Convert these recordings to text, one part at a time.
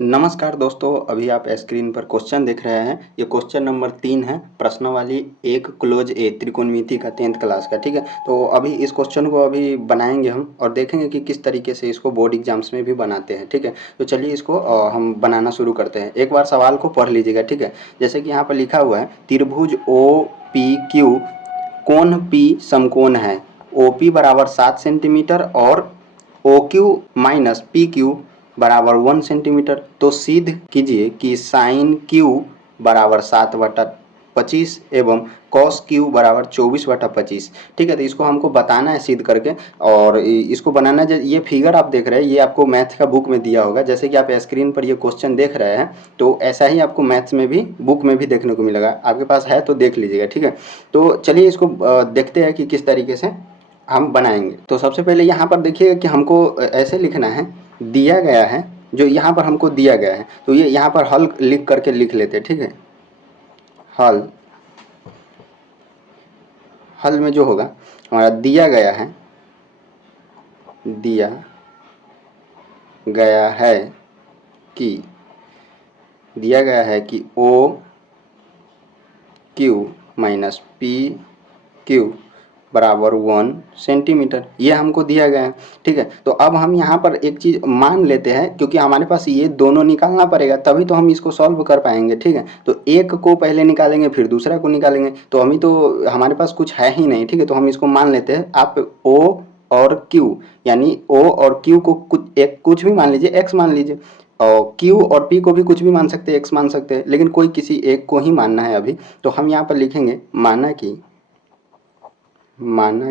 नमस्कार दोस्तों, अभी आप स्क्रीन पर क्वेश्चन देख रहे हैं। ये क्वेश्चन नंबर 3 है, प्रश्नावली एक क्लोज ए त्रिकोणमिति का 10th क्लास का। ठीक है, तो अभी इस क्वेश्चन को अभी बनाएंगे हम और देखेंगे कि किस तरीके से इसको बोर्ड एग्जाम्स में भी बनाते हैं। ठीक है, तो चलिए इसको हम बनाना शुरू करते हैं। एक बार सवाल को पढ़ लीजिएगा। ठीक है, जैसे कि यहाँ पर लिखा हुआ है, त्रिभुज ओ पी क्यू कोण पी समकोण है। ओ पी बराबर 7 सेंटीमीटर और O Q minus P Q बराबर 1 सेंटीमीटर। तो सिद्ध कीजिए कि साइन क्यू बराबर 7/25 एवं कॉस क्यू बराबर 24/25। ठीक है, तो इसको हमको बताना है सिद्ध करके। और इसको बनाना, ये फिगर आप देख रहे हैं, ये आपको मैथ का बुक में दिया होगा। जैसे कि आप स्क्रीन पर ये क्वेश्चन देख रहे हैं, तो ऐसा ही आपको मैथ्स में भी बुक में भी देखने को मिलेगा। आपके पास है तो देख लीजिएगा। ठीक है, तो चलिए इसको देखते हैं कि किस तरीके से हम बनाएंगे। तो सबसे पहले यहाँ पर देखिएगा कि हमको ऐसे लिखना है, दिया गया है, जो यहाँ पर हमको दिया गया है, तो ये यहाँ पर हल लिख करके लिख लेते हैं। ठीक है, हल हल में जो होगा हमारा दिया गया है कि दिया गया है कि O Q minus P Q बराबर 1 सेंटीमीटर, ये हमको दिया गया है। ठीक है, तो अब हम यहाँ पर एक चीज़ मान लेते हैं, क्योंकि हमारे पास ये दोनों निकालना पड़ेगा, तभी तो हम इसको सॉल्व कर पाएंगे। ठीक है, तो एक को पहले निकालेंगे फिर दूसरा को निकालेंगे, तो अभी तो हमारे पास कुछ है ही नहीं। ठीक है, तो हम इसको मान लेते हैं। आप ओ और क्यू, यानी ओ और क्यू को कुछ भी मान लीजिए, एक्स मान लीजिए, और क्यू और पी को भी कुछ भी मान सकते हैं, एक्स मान सकते हैं, लेकिन कोई किसी एक को ही मानना है अभी। तो हम यहाँ पर लिखेंगे माना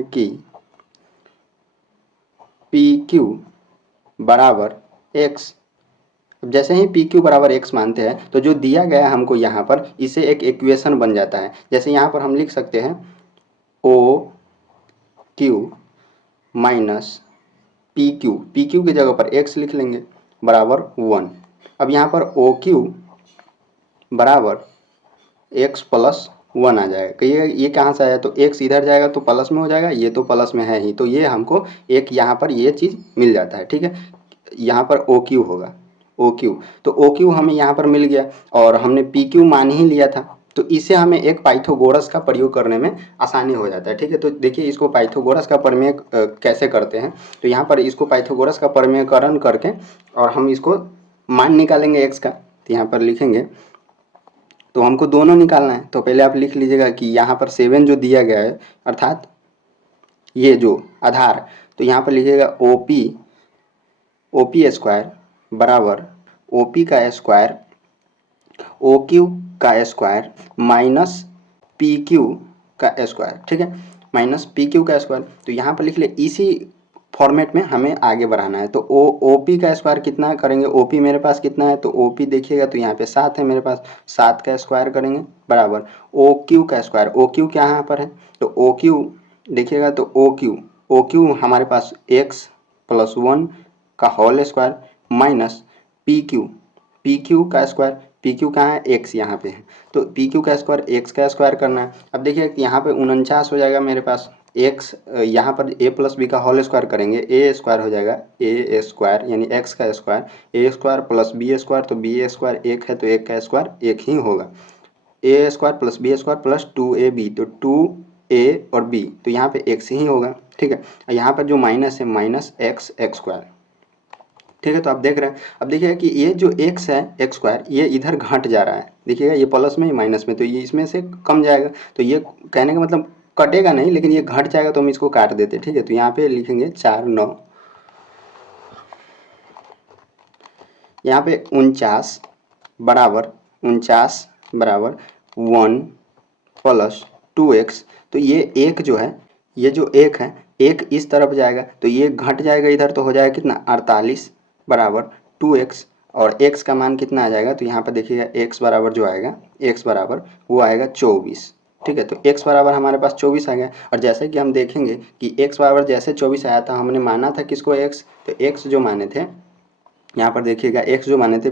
कि पी क्यू बराबर एक्स। अब जैसे ही पी क्यू बराबर एक्स मानते हैं, तो जो दिया गया है हमको यहाँ पर, इसे एक इक्वेशन बन जाता है। जैसे यहाँ पर हम लिख सकते हैं O Q minus P Q की जगह पर एक्स लिख लेंगे बराबर 1। अब यहाँ पर ओ क्यू बराबर एक्स प्लस 1 आ जाएगा। कहिए ये कहाँ से आया, तो एक्स इधर जाएगा तो प्लस में हो जाएगा, ये तो प्लस में है ही, तो ये हमको एक यहाँ पर ये चीज़ मिल जाता है। ठीक है, यहाँ पर ओ क्यू होगा, ओ क्यू, तो ओ क्यू हमें यहाँ पर मिल गया और हमने पी क्यू मान ही लिया था, तो इसे हमें एक पाइथागोरस का प्रयोग करने में आसानी हो जाता है। ठीक है, तो देखिए इसको पाइथागोरस का प्रमेय कैसे करते हैं। तो यहाँ पर इसको पाइथागोरस का प्रमेयकरण करके और हम इसको मान निकालेंगे एक्स का। तो यहाँ पर लिखेंगे, तो हमको दोनों निकालना है। तो पहले आप लिख लीजिएगा कि यहाँ पर 7 जो दिया गया है, अर्थात ये जो आधार, तो यहाँ पर लिखिएगा ओ पी स्क्वायर बराबर ओ पी का स्क्वायर ओ क्यू का स्क्वायर माइनस पी क्यू का स्क्वायर। ठीक है, माइनस पी क्यू का स्क्वायर, तो यहाँ पर लिख ले। इसी फॉर्मेट में हमें आगे बढ़ाना है। तो ओ पी का स्क्वायर कितना करेंगे, ओ पी मेरे पास कितना है, तो ओ पी देखिएगा तो यहाँ पे 7 है मेरे पास, 7 का स्क्वायर करेंगे बराबर ओ क्यू का स्क्वायर। ओ क्यू क्या यहाँ पर है, तो ओ क्यू देखिएगा, तो ओ क्यू हमारे पास एक्स प्लस 1 का whole square minus P Q का स्क्वायर। पी क्यू कहाँ है, एक्स यहाँ पे है, तो पी क्यू का स्क्वायर एक्स का स्क्वायर करना है। अब देखिए यहाँ पे 49 हो जाएगा मेरे पास, एक्स यहाँ पर ए प्लस बी का होल स्क्वायर करेंगे, ए स्क्वायर हो जाएगा, ए स्क्वायर यानी एक्स का square, a square plus b square, तो बी स्क्वायर एक है तो एक का स्क्वायर एक ही होगा, a square plus b square plus 2ab, तो 2a और b, तो यहाँ पे x ही होगा। ठीक है, यहाँ पर जो माइनस है माइनस एक्स स्क्वायर। ठीक है, तो आप देख रहे हैं, अब देखिएगा कि ये जो x है एक्स स्क्वायर, ये इधर घट जा रहा है। देखिएगा ये प्लस में ही माइनस में, तो ये इसमें से कम जाएगा, तो ये कहने का मतलब कटेगा नहीं, लेकिन ये घट जाएगा तो हम इसको काट देते। ठीक है, तो यहाँ पे लिखेंगे 4 9, यहाँ पे 49 बराबर 1 प्लस 2x। तो ये एक जो है, ये जो एक है, एक इस तरफ जाएगा तो ये घट जाएगा इधर, तो हो जाएगा कितना 48 बराबर 2x, और x का मान कितना आ जाएगा, तो यहाँ पर देखिएगा x बराबर जो आएगा, x बराबर वो आएगा 24। ठीक है, तो x बराबर हमारे पास 24 आ गया। और जैसे कि हम देखेंगे कि x बराबर जैसे 24 आया था, हमने माना था किसको, x, तो x जो माने थे, यहाँ पर देखिएगा x जो माने थे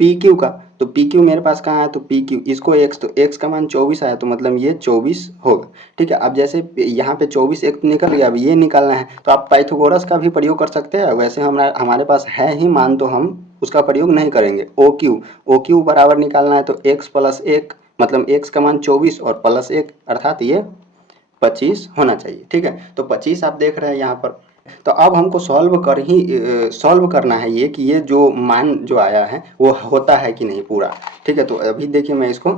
पी क्यू का, तो पी क्यू मेरे पास कहाँ है, तो पी क्यू इसको एक्स, तो एक्स का मान 24 आया, तो मतलब ये 24 होगा। ठीक है, अब जैसे यहाँ पे 24 एक निकल गया, अब ये निकालना है तो आप पाइथागोरस का भी प्रयोग कर सकते हैं। वैसे हमारे पास है ही मान, तो हम उसका प्रयोग नहीं करेंगे। ओ क्यू बराबर निकालना है तो एक्स प्लस एक, मतलब एक्स का मान 24 और प्लस एक, अर्थात ये 25 होना चाहिए। ठीक है, तो 25 आप देख रहे हैं यहाँ पर। तो अब हमको सॉल्व करना है ये कि ये जो मान जो आया है वो होता है कि नहीं पूरा। ठीक है, तो अभी देखिए मैं इसको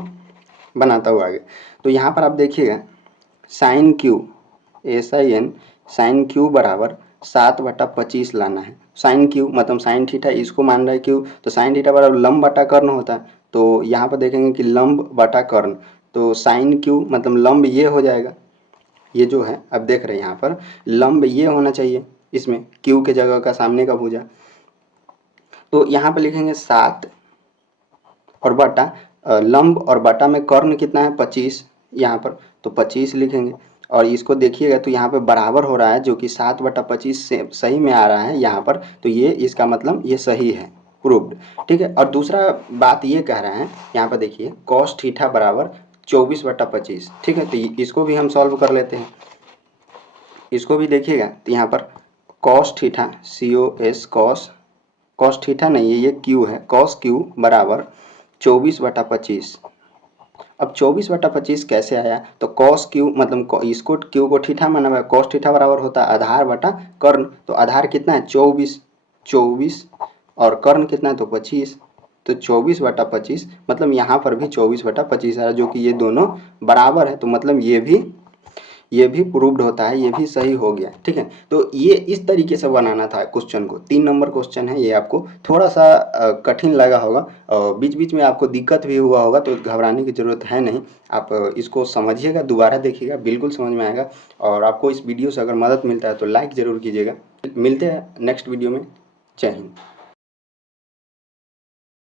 बनाता हूँ आगे। तो यहाँ पर आप देखिएगा sine Q, SIN sine Q बराबर 7/25 लाना है। साइन क्यू मतलब साइन थीटा, इसको मान रहा है क्यू, तो साइन थीटा बराबर लंब बटा कर्ण होता है। तो यहाँ पर देखेंगे कि लंब बटा कर्ण, तो साइन क्यू मतलब लंब ये हो जाएगा, ये जो है अब देख रहे हैं यहाँ पर लंब ये होना चाहिए, इसमें क्यू के जगह का सामने का भुजा। तो यहाँ पर लिखेंगे 7 और बटा लंब और बटा में कर्ण कितना है 25 यहाँ पर, तो 25 लिखेंगे। और इसको देखिएगा तो यहाँ पे बराबर हो रहा है, जो कि 7/25 से सही में आ रहा है यहाँ पर, तो ये इसका मतलब ये सही है, प्रूव्ड। ठीक है, और दूसरा बात ये कह रहे हैं यहाँ पर देखिए कॉस थीटा बराबर 24/25। ठीक है, तो इसको भी हम सॉल्व कर लेते हैं। इसको भी देखिएगा तो यहाँ पर cos theta COS cos theta नहीं है, ये क्यू है, कॉस क्यू बराबर 24/25। अब 24/25 कैसे आया, तो कॉस क्यू मतलब इसको क्यू को थीटा माना हुआ है, कॉस थीटा बराबर होता है आधार बटा कर्ण, तो आधार कितना है 24 और कर्ण कितना है तो 25, तो 24/25 मतलब यहाँ पर भी 24/25 आ रहा है, जो कि ये दोनों बराबर है, तो मतलब ये भी प्रूव्ड होता है, ये भी सही हो गया। ठीक है, तो ये इस तरीके से बनाना था क्वेश्चन को। 3 नंबर क्वेश्चन है ये, आपको थोड़ा सा कठिन लगा होगा और बीच बीच में आपको दिक्कत भी हुआ होगा, तो घबराने की ज़रूरत है नहीं। आप इसको समझिएगा, दोबारा देखिएगा, बिल्कुल समझ में आएगा। और आपको इस वीडियो से अगर मदद मिलता है तो लाइक ज़रूर कीजिएगा। मिलते हैं नेक्स्ट वीडियो में। जय हिंद।